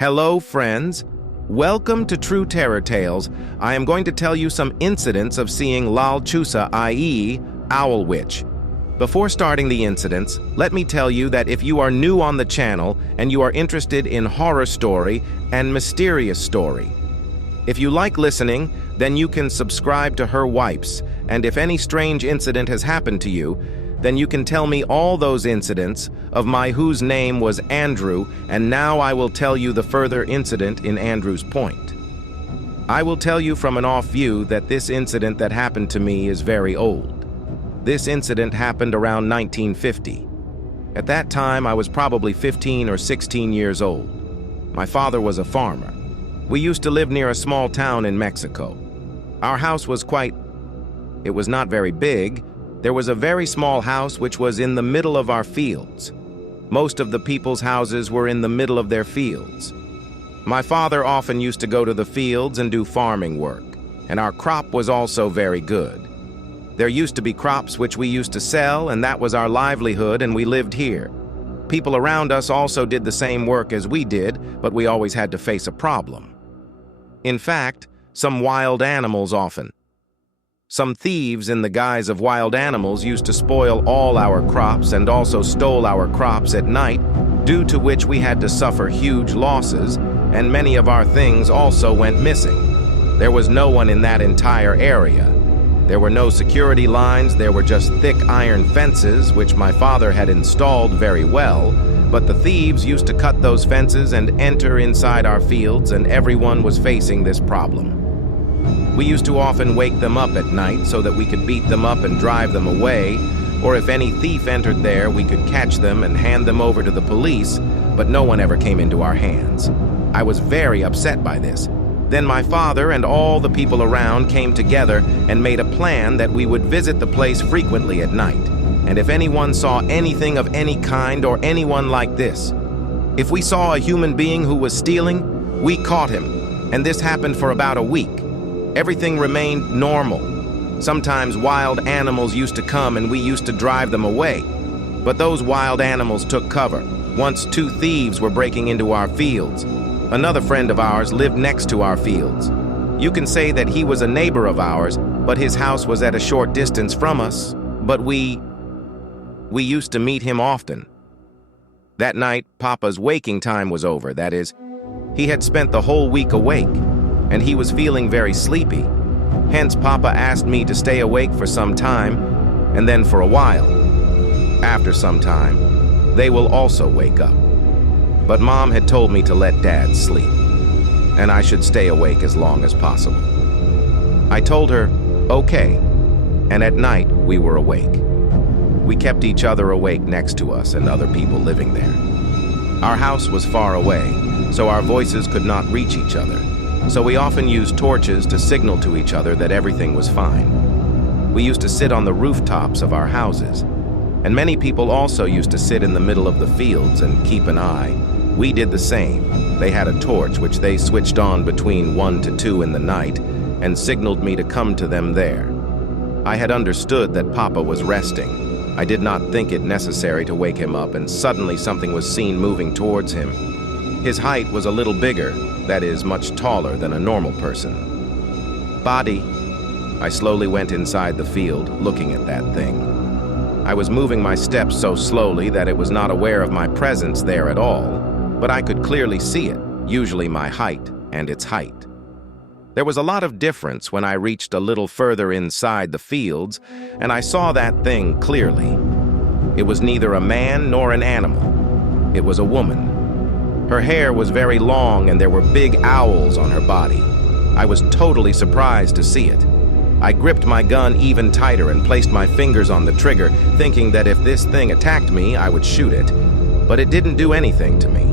Hello, friends. Welcome to True Terror Tales. I am going to tell you some incidents of seeing La-Lechuza, i.e., Owl Witch. Before starting the incidents, let me tell you that if you are new on the channel and you are interested in horror story and mysterious story, if you like listening, then you can subscribe to her wipes, and if any strange incident has happened to you, then you can tell me all those incidents of my whose name was Andrew, and now I will tell you the further incident in Andrew's point. I will tell you from an off view that this incident that happened to me is very old. This incident happened around 1950. At that time, I was probably 15 or 16 years old. My father was a farmer. We used to live near a small town in Mexico. Our house was it was not very big. There was a very small house which was in the middle of our fields. Most of the people's houses were in the middle of their fields. My father often used to go to the fields and do farming work, and our crop was also very good. There used to be crops which we used to sell, and that was our livelihood, and we lived here. People around us also did the same work as we did, but we always had to face a problem. In fact, some wild animals often. Some thieves in the guise of wild animals used to spoil all our crops and also stole our crops at night, due to which we had to suffer huge losses, and many of our things also went missing. There was no one in that entire area. There were no security lines, there were just thick iron fences, which my father had installed very well, but the thieves used to cut those fences and enter inside our fields, and everyone was facing this problem. We used to often wake them up at night so that we could beat them up and drive them away, or if any thief entered there, we could catch them and hand them over to the police, but no one ever came into our hands. I was very upset by this. Then my father and all the people around came together and made a plan that we would visit the place frequently at night, and if anyone saw anything of any kind or anyone like this, if we saw a human being who was stealing, we caught him, and this happened for about a week. Everything remained normal. Sometimes wild animals used to come and we used to drive them away. But those wild animals took cover. Once two thieves were breaking into our fields. Another friend of ours lived next to our fields. You can say that he was a neighbor of ours, but his house was at a short distance from us. But we used to meet him often. That night, Papa's waking time was over. That is, he had spent the whole week awake, and he was feeling very sleepy. Hence, Papa asked me to stay awake for some time, and then for a while. After some time, they will also wake up. But Mom had told me to let Dad sleep, and I should stay awake as long as possible. I told her, okay, and at night we were awake. We kept each other awake next to us and other people living there. Our house was far away, so our voices could not reach each other. So we often used torches to signal to each other that everything was fine. We used to sit on the rooftops of our houses, and many people also used to sit in the middle of the fields and keep an eye. We did the same. They had a torch which they switched on between 1 to 2 in the night and signaled me to come to them there. I had understood that Papa was resting. I did not think it necessary to wake him up, and suddenly something was seen moving towards him. His height was a little bigger, that is, much taller than a normal person. Body. I slowly went inside the field, looking at that thing. I was moving my steps so slowly that it was not aware of my presence there at all, but I could clearly see it, usually my height and its height. There was a lot of difference when I reached a little further inside the fields, and I saw that thing clearly. It was neither a man nor an animal. It was a woman. Her hair was very long and there were big owls on her body. I was totally surprised to see it. I gripped my gun even tighter and placed my fingers on the trigger, thinking that if this thing attacked me, I would shoot it. But it didn't do anything to me.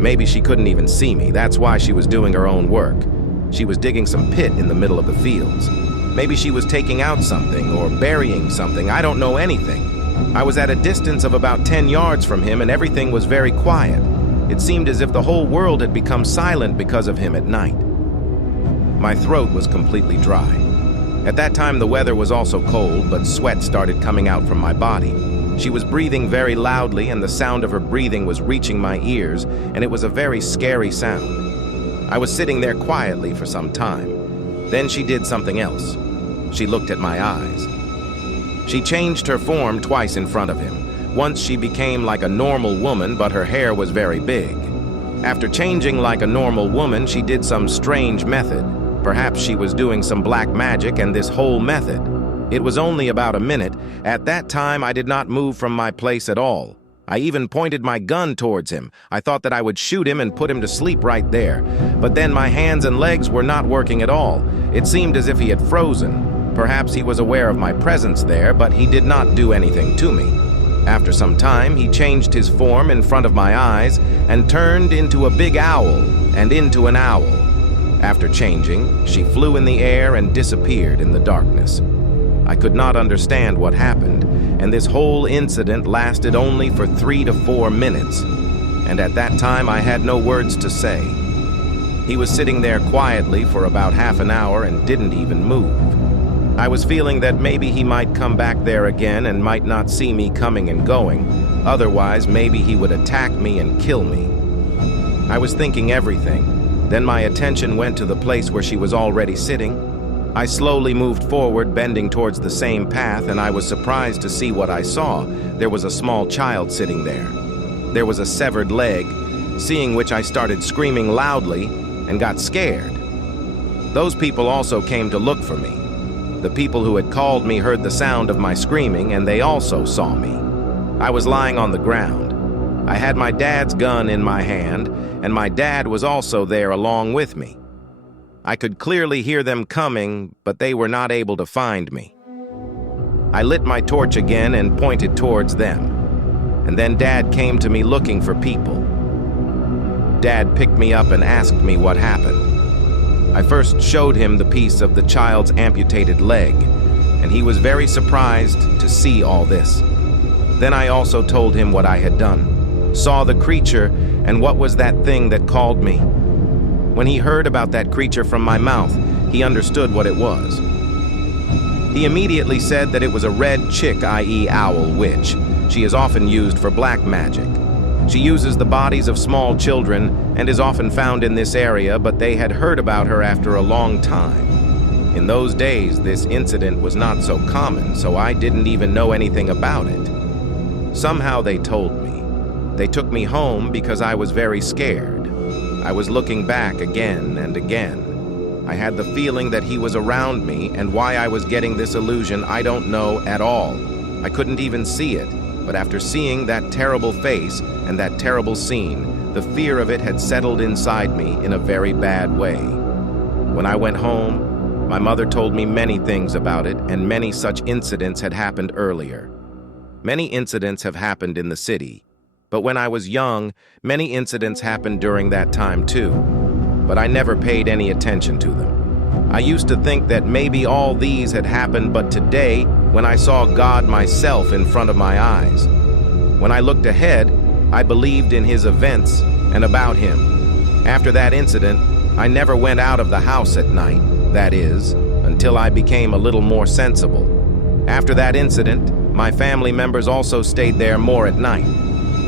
Maybe she couldn't even see me. That's why she was doing her own work. She was digging some pit in the middle of the fields. Maybe she was taking out something or burying something. I don't know anything. I was at a distance of about 10 yards from him and everything was very quiet. It seemed as if the whole world had become silent because of him at night. My throat was completely dry. At that time, the weather was also cold, but sweat started coming out from my body. She was breathing very loudly, and the sound of her breathing was reaching my ears, and it was a very scary sound. I was sitting there quietly for some time. Then she did something else. She looked at my eyes. She changed her form twice in front of him. Once she became like a normal woman, but her hair was very big. After changing like a normal woman, she did some strange method. Perhaps she was doing some black magic, and this whole method. It was only about a minute. At that time, I did not move from my place at all. I even pointed my gun towards him. I thought that I would shoot him and put him to sleep right there. But then my hands and legs were not working at all. It seemed as if he had frozen. Perhaps he was aware of my presence there, but he did not do anything to me. After some time, he changed his form in front of my eyes and turned into a big owl and into an owl. After changing, she flew in the air and disappeared in the darkness. I could not understand what happened, and this whole incident lasted only for 3 to 4 minutes. And at that time, I had no words to say. He was sitting there quietly for about half an hour and didn't even move. I was feeling that maybe he might come back there again and might not see me coming and going. Otherwise, maybe he would attack me and kill me. I was thinking everything. Then my attention went to the place where she was already sitting. I slowly moved forward, bending towards the same path, and I was surprised to see what I saw. There was a small child sitting there. There was a severed leg, seeing which I started screaming loudly and got scared. Those people also came to look for me. The people who had called me heard the sound of my screaming, and they also saw me. I was lying on the ground. I had my dad's gun in my hand, and my dad was also there along with me. I could clearly hear them coming, but they were not able to find me. I lit my torch again and pointed towards them. And then Dad came to me looking for people. Dad picked me up and asked me what happened. I first showed him the piece of the child's amputated leg, and he was very surprised to see all this. Then I also told him what I had done, saw the creature, and what was that thing that called me. When he heard about that creature from my mouth, he understood what it was. He immediately said that it was a red chick, i.e. owl witch. She is often used for black magic. She uses the bodies of small children and is often found in this area, but they had heard about her after a long time. In those days, this incident was not so common, so I didn't even know anything about it. Somehow they told me. They took me home because I was very scared. I was looking back again and again. I had the feeling that he was around me, and why I was getting this illusion, I don't know at all. I couldn't even see it. But after seeing that terrible face and that terrible scene, the fear of it had settled inside me in a very bad way. When I went home, my mother told me many things about it, and many such incidents had happened earlier. Many incidents have happened in the city, but when I was young, many incidents happened during that time too, but I never paid any attention to them. I used to think that maybe all these had happened, but today, when I saw God myself in front of my eyes, when I looked ahead, I believed in his events and about him. After that incident, I never went out of the house at night, that is, until I became a little more sensible. After that incident, my family members also stayed there more at night.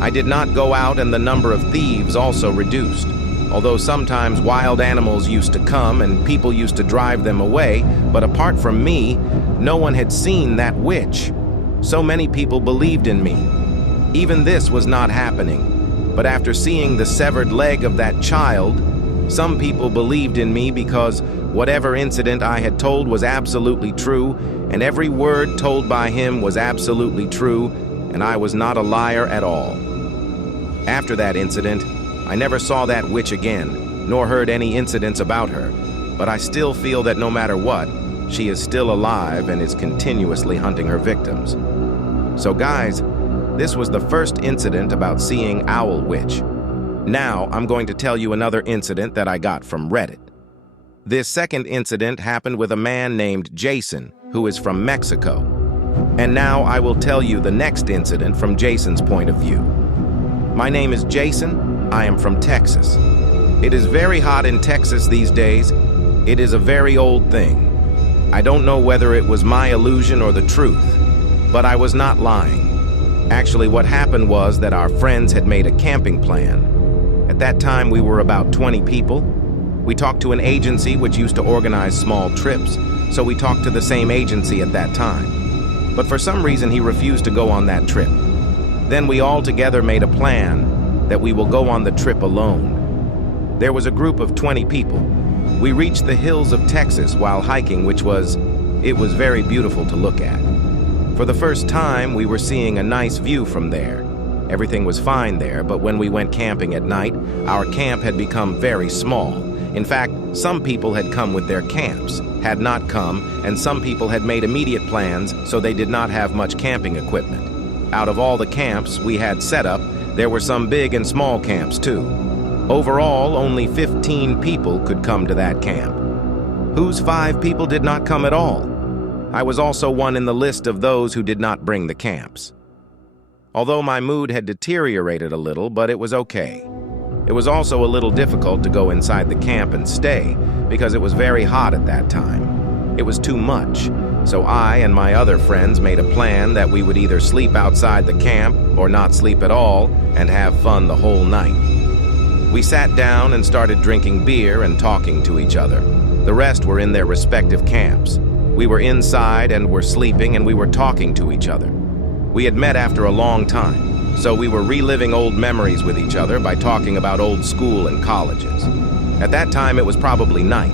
I did not go out, and the number of thieves also reduced. Although sometimes wild animals used to come and people used to drive them away, but apart from me, no one had seen that witch. So many people believed in me. Even this was not happening. But after seeing the severed leg of that child, some people believed in me because whatever incident I had told was absolutely true, and every word told by him was absolutely true, and I was not a liar at all. After that incident, I never saw that witch again, nor heard any incidents about her, but I still feel that no matter what, she is still alive and is continuously hunting her victims. So guys, this was the first incident about seeing Owl Witch. Now I'm going to tell you another incident that I got from Reddit. This second incident happened with a man named Jason, who is from Mexico. And now I will tell you the next incident from Jason's point of view. My name is Jason. I am from Texas. It is very hot in Texas these days. It is a very old thing. I don't know whether it was my illusion or the truth, but I was not lying. Actually, what happened was that our friends had made a camping plan. At that time, we were about 20 people. We talked to an agency which used to organize small trips, so we talked to the same agency at that time. But for some reason, he refused to go on that trip. Then we all together made a plan that we will go on the trip alone. There was a group of 20 people. We reached the hills of Texas while hiking, it was very beautiful to look at. For the first time, we were seeing a nice view from there. Everything was fine there, but when we went camping at night, our camp had become very small. In fact, some people had come with their camps, had not come, and some people had made immediate plans, so they did not have much camping equipment. Out of all the camps we had set up, there were some big and small camps too. Overall, only 15 people could come to that camp. Whose 5 people did not come at all? I was also one in the list of those who did not bring the camps. Although my mood had deteriorated a little, but it was okay. It was also a little difficult to go inside the camp and stay, because it was very hot at that time. It was too much, so I and my other friends made a plan that we would either sleep outside the camp or not sleep at all and have fun the whole night. We sat down and started drinking beer and talking to each other. The rest were in their respective camps. We were inside and were sleeping, and we were talking to each other. We had met after a long time, so we were reliving old memories with each other by talking about old school and colleges. At that time, it was probably night.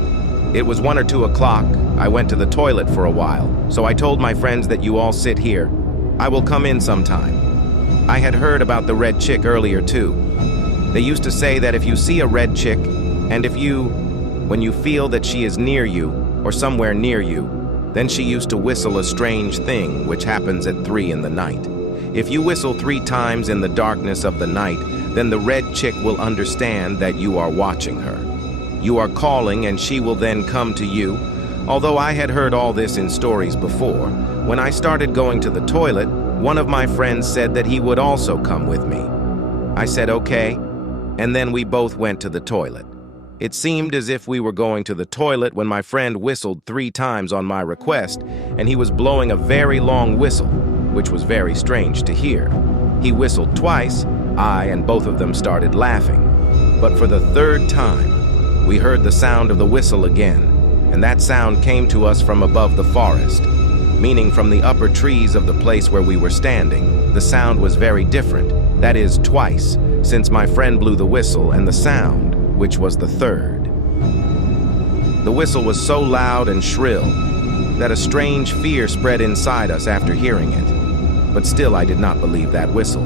It was 1 or 2 o'clock. I went to the toilet for a while, so I told my friends that you all sit here. I will come in sometime. I had heard about the red chick earlier too. They used to say that if you see a red chick, and when you feel that she is near you or somewhere near you, then she used to whistle a strange thing which happens at 3 in the night. If you whistle 3 times in the darkness of the night, then the red chick will understand that you are watching her. You are calling and she will then come to you. Although I had heard all this in stories before, when I started going to the toilet, one of my friends said that he would also come with me. I said okay, and then we both went to the toilet. It seemed as if we were going to the toilet when my friend whistled 3 times on my request, and he was blowing a very long whistle, which was very strange to hear. He whistled twice, I and both of them started laughing. But for the 3rd time, we heard the sound of the whistle again, and that sound came to us from above the forest, meaning from the upper trees of the place where we were standing. The sound was very different, that is, twice, since my friend blew the whistle and the sound, which was the 3rd. The whistle was so loud and shrill that a strange fear spread inside us after hearing it. But still, I did not believe that whistle.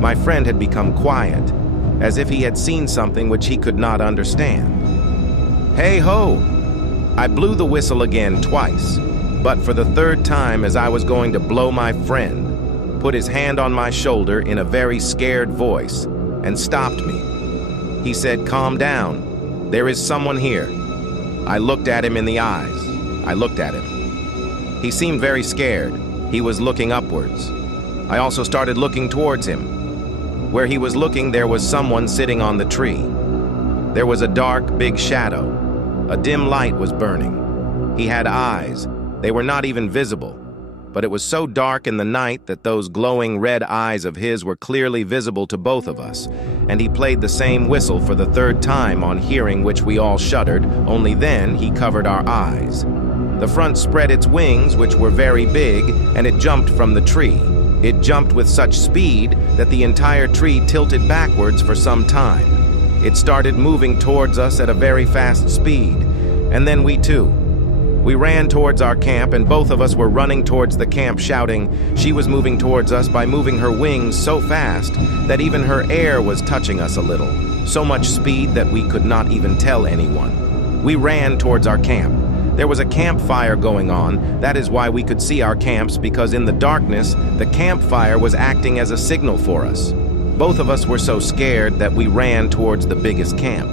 My friend had become quiet, as if he had seen something which he could not understand. Hey ho! I blew the whistle again twice, but for the 3rd time, as I was going to blow, my friend put his hand on my shoulder in a very scared voice and stopped me. He said, "Calm down. There is someone here." I looked at him in the eyes. I looked at him. He seemed very scared. He was looking upwards. I also started looking towards him. Where he was looking, there was someone sitting on the tree. There was a dark, big shadow. A dim light was burning. He had eyes. They were not even visible. But it was so dark in the night that those glowing red eyes of his were clearly visible to both of us, and he played the same whistle for the 3rd time, on hearing which we all shuddered, only then he covered our eyes. The front spread its wings, which were very big, and it jumped from the tree. It jumped with such speed that the entire tree tilted backwards for some time. It started moving towards us at a very fast speed, and then we too. We ran towards our camp, and both of us were running towards the camp shouting. She was moving towards us by moving her wings so fast that even her air was touching us a little. So much speed that we could not even tell anyone. We ran towards our camp. There was a campfire going on. That is why we could see our camps, because in the darkness, the campfire was acting as a signal for us. Both of us were so scared that we ran towards the biggest camp.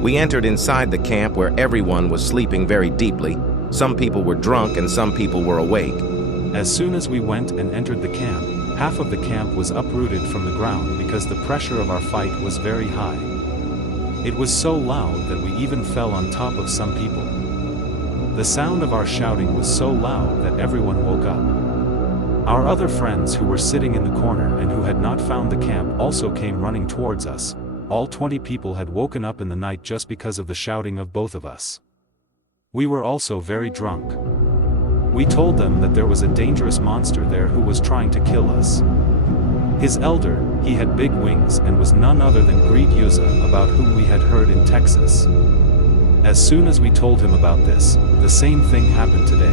We entered inside the camp where everyone was sleeping very deeply. Some people were drunk and some people were awake. As soon as we went and entered the camp, half of the camp was uprooted from the ground because the pressure of our fight was very high. It was so loud that we even fell on top of some people. The sound of our shouting was so loud that everyone woke up. Our other friends who were sitting in the corner and who had not found the camp also came running towards us. All 20 people had woken up in the night just because of the shouting of both of us. We were also very drunk. We told them that there was a dangerous monster there who was trying to kill us. His elder, he had big wings and was none other than La-Lechuza, about whom we had heard in Texas. As soon as we told him about this, the same thing happened today.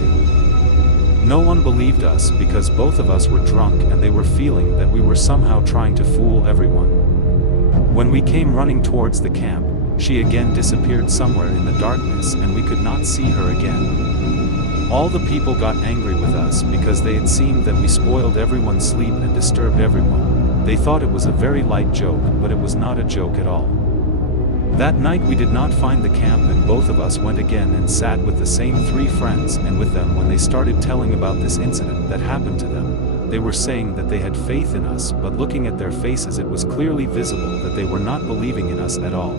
No one believed us because both of us were drunk and they were feeling that we were somehow trying to fool everyone. When we came running towards the camp, she again disappeared somewhere in the darkness and we could not see her again. All the people got angry with us because they had seen that we spoiled everyone's sleep and disturbed everyone. They thought it was a very light joke, but it was not a joke at all. That night we did not find the camp and both of us went again and sat with the same 3 friends and with them when they started telling about this incident that happened to them. They were saying that they had faith in us, but looking at their faces it was clearly visible that they were not believing in us at all.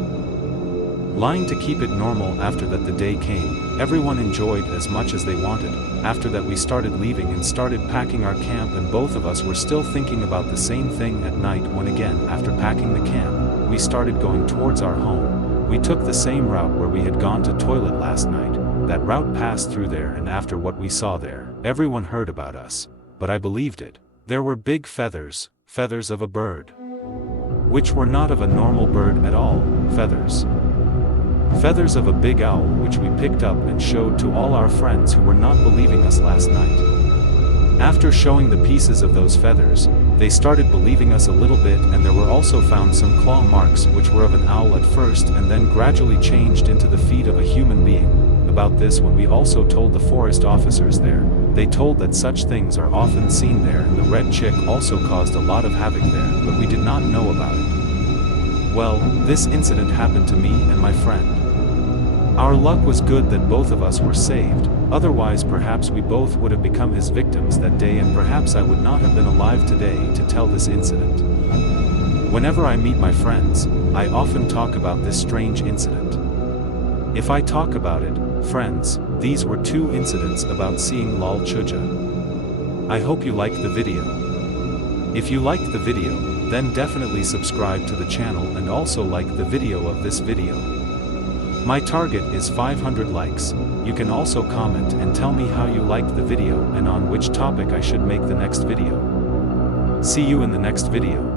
Lying to keep it normal. After that the day came, everyone enjoyed as much as they wanted. After that we started leaving and started packing our camp and both of us were still thinking about the same thing at night when again after packing the camp, we started going towards our home. We took the same route where we had gone to toilet last night. That route passed through there and after what we saw there, everyone heard about us. But I believed it. There were big feathers, feathers of a bird. Which were not of a normal bird at all, feathers. Feathers of a big owl which we picked up and showed to all our friends who were not believing us last night. After showing the pieces of those feathers, they started believing us a little bit and there were also found some claw marks which were of an owl at first and then gradually changed into the feet of a human being. About this when we also told the forest officers there, they told that such things are often seen there and the red chick also caused a lot of havoc there, but we did not know about it. Well, this incident happened to me and my friend. Our luck was good that both of us were saved, otherwise perhaps we both would have become his victims that day and perhaps I would not have been alive today to tell this incident. Whenever I meet my friends, I often talk about this strange incident. If I talk about it, friends, these were 2 incidents about seeing La-Lechuza. I hope you liked the video. If you liked the video, then definitely subscribe to the channel and also like the video of this video. My target is 500 likes. You can also comment and tell me how you liked the video and on which topic I should make the next video. See you in the next video.